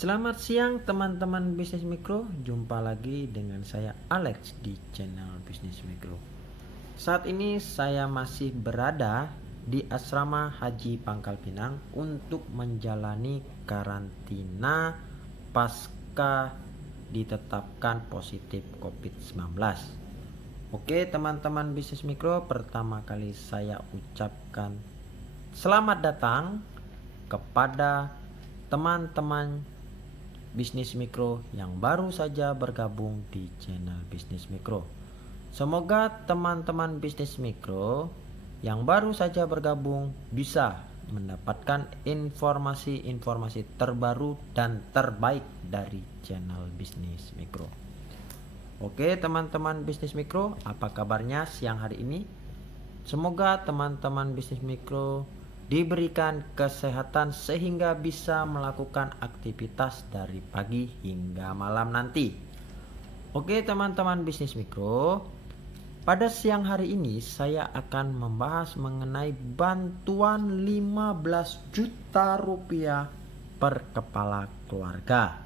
Selamat siang teman-teman bisnis mikro, jumpa lagi dengan saya Alex di channel Bisnis Mikro. Saat ini saya masih berada di asrama Haji Pangkal Pinang untuk menjalani karantina pasca ditetapkan positif COVID-19. Oke teman-teman bisnis mikro, pertama kali saya ucapkan selamat datang kepada teman-teman bisnis mikro yang baru saja bergabung di channel bisnis mikro. Semoga teman-teman bisnis mikro yang baru saja bergabung bisa mendapatkan informasi-informasi terbaru dan terbaik dari channel bisnis mikro. Oke teman-teman bisnis mikro, apa kabarnya siang hari ini? Semoga teman-teman bisnis mikro diberikan kesehatan sehingga bisa melakukan aktivitas dari pagi hingga malam nanti. Oke teman-teman bisnis mikro, pada siang hari ini saya akan membahas mengenai bantuan 15 juta rupiah per kepala keluarga.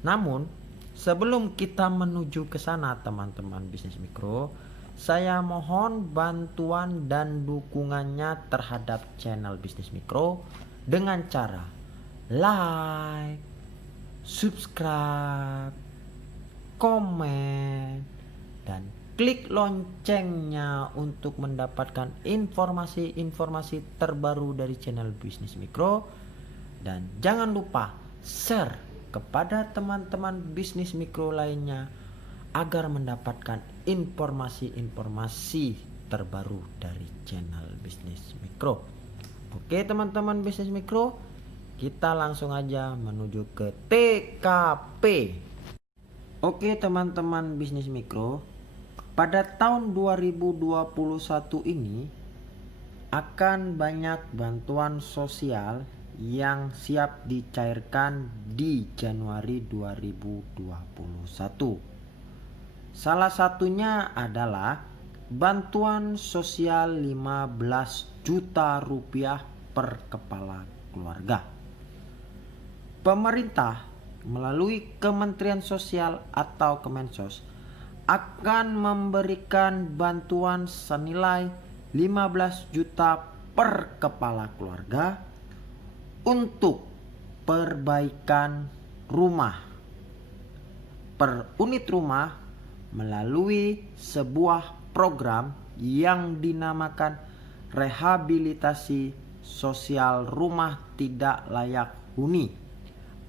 Namun sebelum kita menuju ke sana teman-teman bisnis mikro, saya mohon bantuan dan dukungannya terhadap channel bisnis mikro dengan cara like, subscribe, komen, dan klik loncengnya untuk mendapatkan informasi-informasi terbaru dari channel bisnis mikro. Dan jangan lupa share kepada teman-teman bisnis mikro lainnya agar mendapatkan informasi-informasi terbaru dari channel bisnis mikro. Oke teman-teman bisnis mikro, kita langsung aja menuju ke TKP. Oke teman-teman bisnis mikro, pada tahun 2021 ini akan banyak bantuan sosial yang siap dicairkan di Januari 2021. Salah satunya adalah bantuan sosial 15 juta rupiah per kepala keluarga. Pemerintah melalui Kementerian Sosial atau Kemensos akan memberikan bantuan senilai 15 juta per kepala keluarga untuk perbaikan rumah per unit rumah melalui sebuah program yang dinamakan rehabilitasi sosial rumah tidak layak huni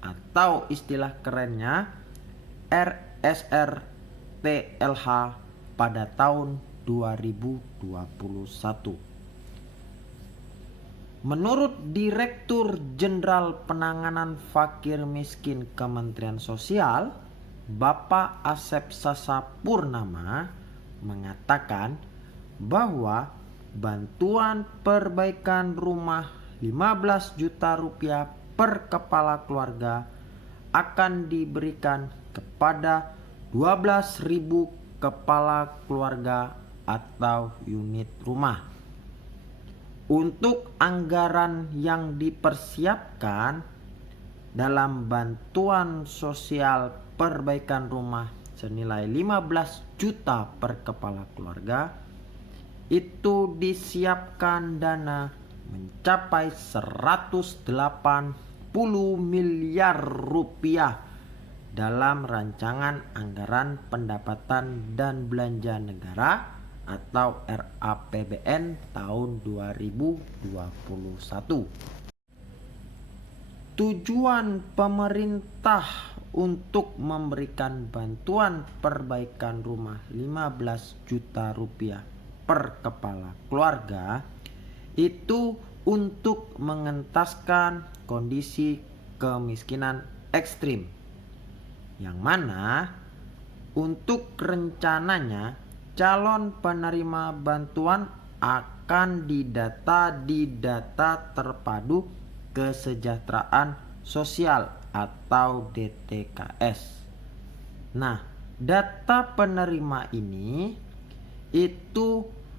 atau istilah kerennya RSRTLH pada tahun 2021. Menurut Direktur Jenderal Penanganan Fakir Miskin Kementerian Sosial, Bapak Asep Sasa Purnama mengatakan bahwa bantuan perbaikan rumah 15 juta rupiah per kepala keluarga akan diberikan kepada 12.000 kepala keluarga atau unit rumah. Untuk anggaran yang dipersiapkan dalam bantuan sosial perbaikan rumah senilai 15 juta per kepala keluarga, itu disiapkan dana mencapai 180 miliar rupiah dalam rancangan anggaran pendapatan dan belanja negara atau RAPBN tahun 2021. Tujuan pemerintah untuk memberikan bantuan perbaikan rumah 15 juta rupiah per kepala keluarga itu untuk mengentaskan kondisi kemiskinan ekstrim, yang mana untuk rencananya calon penerima bantuan akan didata di data terpadu kesejahteraan sosial atau DTKS. Nah, data penerima ini itu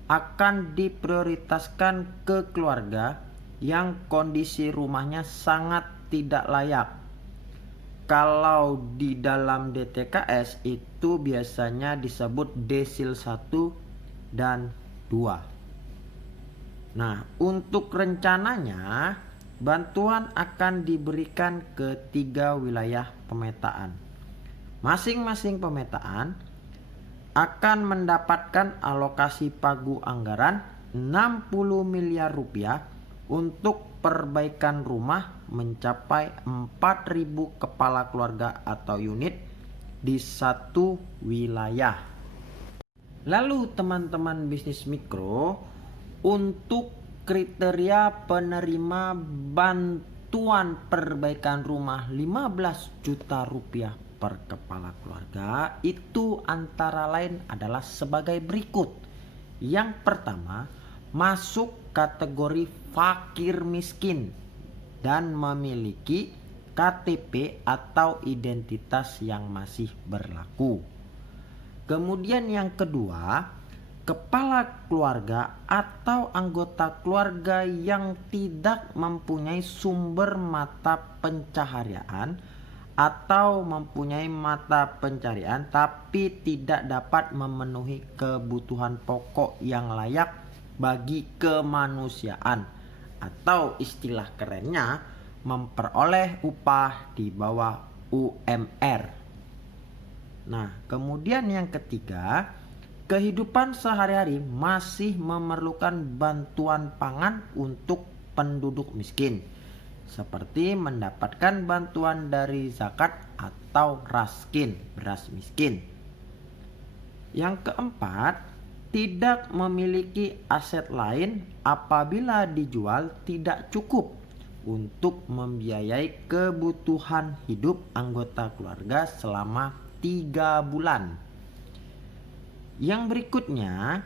akan diprioritaskan ke keluarga yang kondisi rumahnya sangat tidak layak. Kalau di dalam DTKS itu biasanya disebut desil 1 dan 2. Nah, untuk rencananya bantuan akan diberikan ke 3 wilayah pemetaan. Masing-masing pemetaan akan mendapatkan alokasi pagu anggaran 60 miliar rupiah untuk perbaikan rumah mencapai 4.000 kepala keluarga atau unit di satu wilayah. Lalu teman-teman bisnis mikro, untuk kriteria penerima bantuan perbaikan rumah 15 juta rupiah per kepala keluarga itu antara lain adalah sebagai berikut. Yang pertama, masuk kategori fakir miskin dan memiliki KTP atau identitas yang masih berlaku. Kemudian yang kedua, kepala keluarga atau anggota keluarga yang tidak mempunyai sumber mata pencaharian atau mempunyai mata pencaharian tapi tidak dapat memenuhi kebutuhan pokok yang layak bagi kemanusiaan, atau istilah kerennya memperoleh upah di bawah UMR. Nah, kemudian yang ketiga, kehidupan sehari-hari masih memerlukan bantuan pangan untuk penduduk miskin, seperti mendapatkan bantuan dari zakat atau raskin, beras miskin. Yang keempat, tidak memiliki aset lain apabila dijual tidak cukup untuk membiayai kebutuhan hidup anggota keluarga selama 3 bulan. Yang berikutnya,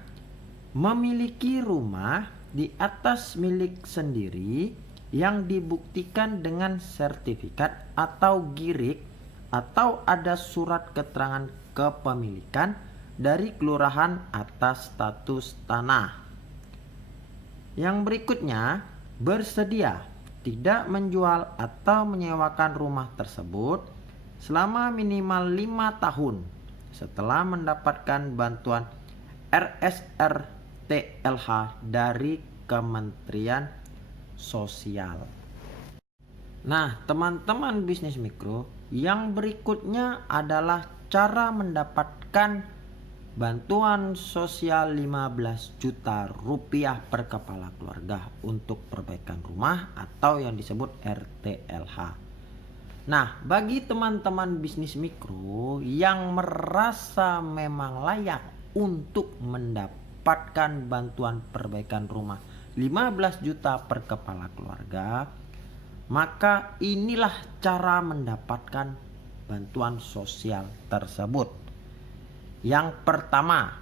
memiliki rumah di atas milik sendiri yang dibuktikan dengan sertifikat atau girik atau ada surat keterangan kepemilikan dari kelurahan atas status tanah. Yang berikutnya, bersedia tidak menjual atau menyewakan rumah tersebut selama minimal 5 tahun setelah mendapatkan bantuan RSRTLH dari Kementerian Sosial. Nah, teman-teman bisnis mikro, yang berikutnya adalah cara mendapatkan bantuan sosial 15 juta rupiah per kepala keluarga untuk perbaikan rumah atau yang disebut RTLH. Nah, bagi teman-teman bisnis mikro yang merasa memang layak untuk mendapatkan bantuan perbaikan rumah 15 juta per kepala keluarga, maka inilah cara mendapatkan bantuan sosial tersebut. Yang pertama,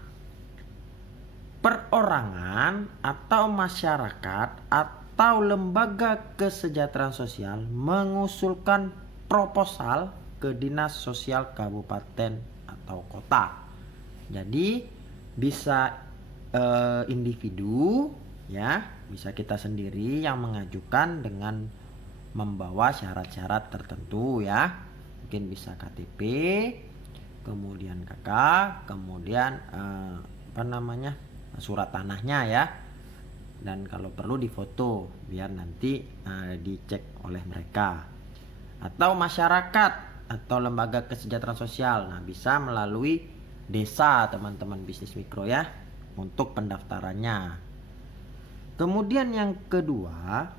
perorangan atau masyarakat atau lembaga kesejahteraan sosial mengusulkan proposal ke Dinas Sosial Kabupaten atau Kota. Jadi bisa individu, ya, bisa kita sendiri yang mengajukan dengan membawa syarat-syarat tertentu, ya. Mungkin bisa KTP, kemudian KK, kemudian surat tanahnya, ya, dan kalau perlu difoto biar nanti dicek oleh mereka. Atau masyarakat atau lembaga kesejahteraan sosial, nah bisa melalui desa teman-teman bisnis mikro, ya, untuk pendaftarannya. Kemudian yang kedua,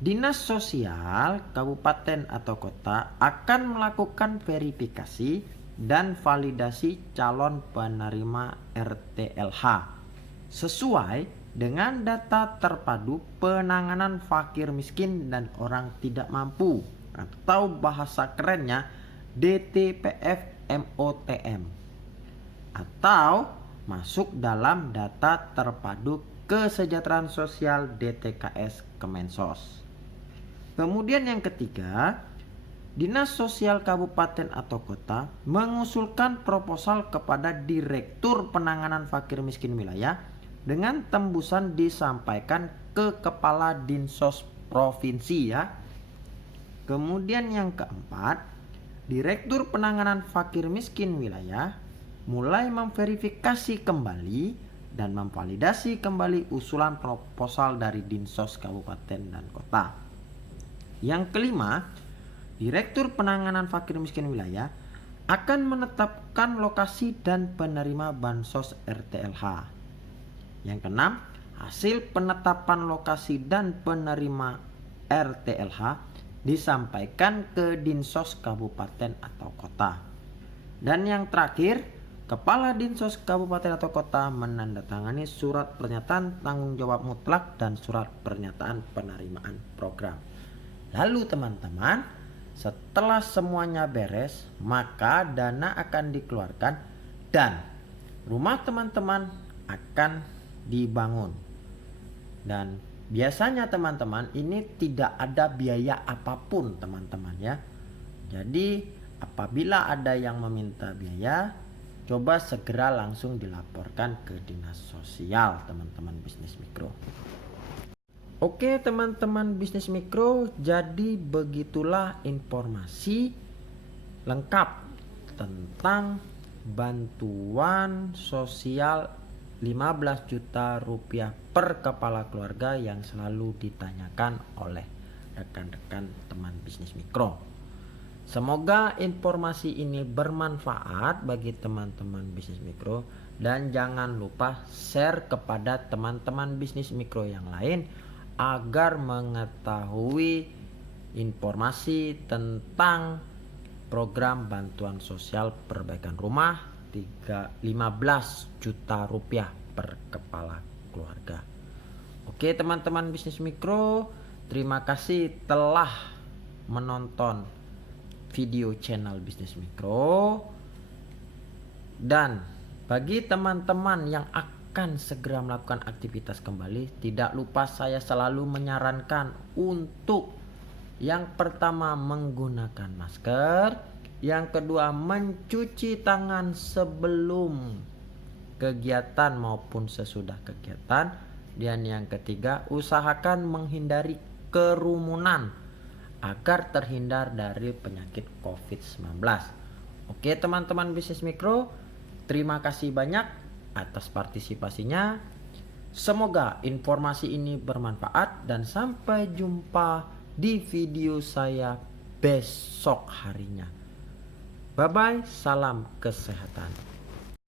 Dinas Sosial Kabupaten atau Kota akan melakukan verifikasi dan validasi calon penerima RTLH sesuai dengan data terpadu penanganan fakir miskin dan orang tidak mampu, atau bahasa kerennya DTPF MOTM, atau masuk dalam data terpadu kesejahteraan sosial DTKS Kemensos. Kemudian yang ketiga, Dinas Sosial Kabupaten atau Kota mengusulkan proposal kepada Direktur Penanganan Fakir Miskin Wilayah dengan tembusan disampaikan ke Kepala Dinsos Provinsi, ya. Kemudian yang keempat, Direktur Penanganan Fakir Miskin Wilayah mulai memverifikasi kembali dan memvalidasi kembali usulan proposal dari Dinsos Kabupaten dan Kota. Yang kelima, Direktur Penanganan Fakir Miskin Wilayah akan menetapkan lokasi dan penerima bansos RTLH. Yang keenam, hasil penetapan lokasi dan penerima RTLH disampaikan ke Dinsos Kabupaten atau Kota. Dan yang terakhir, Kepala Dinsos Kabupaten atau Kota menandatangani surat pernyataan tanggung jawab mutlak dan surat pernyataan penerimaan program. Lalu teman-teman, setelah semuanya beres, maka dana akan dikeluarkan dan rumah teman-teman akan dibangun. Dan biasanya teman-teman ini tidak ada biaya apapun teman-teman ya. Jadi apabila ada yang meminta biaya, coba segera langsung dilaporkan ke Dinas Sosial teman-teman bisnis mikro. Oke teman-teman bisnis mikro, jadi begitulah informasi lengkap tentang bantuan sosial 15 juta rupiah per kepala keluarga yang selalu ditanyakan oleh rekan-rekan teman bisnis mikro. Semoga informasi ini bermanfaat bagi teman-teman bisnis mikro, dan jangan lupa share kepada teman-teman bisnis mikro yang lain agar mengetahui informasi tentang program bantuan sosial perbaikan rumah 15 juta rupiah per kepala keluarga. Oke teman-teman bisnis mikro, terima kasih telah menonton video channel bisnis mikro. Dan bagi teman-teman yang akan segera melakukan aktivitas kembali, tidak lupa saya selalu menyarankan untuk yang pertama menggunakan masker, yang kedua mencuci tangan sebelum kegiatan maupun sesudah kegiatan, dan yang ketiga usahakan menghindari kerumunan agar terhindar dari penyakit COVID-19. Oke teman-teman bisnis mikro, terima kasih banyak atas partisipasinya. Semoga informasi ini bermanfaat dan sampai jumpa di video saya besok harinya. Bye bye, salam kesehatan.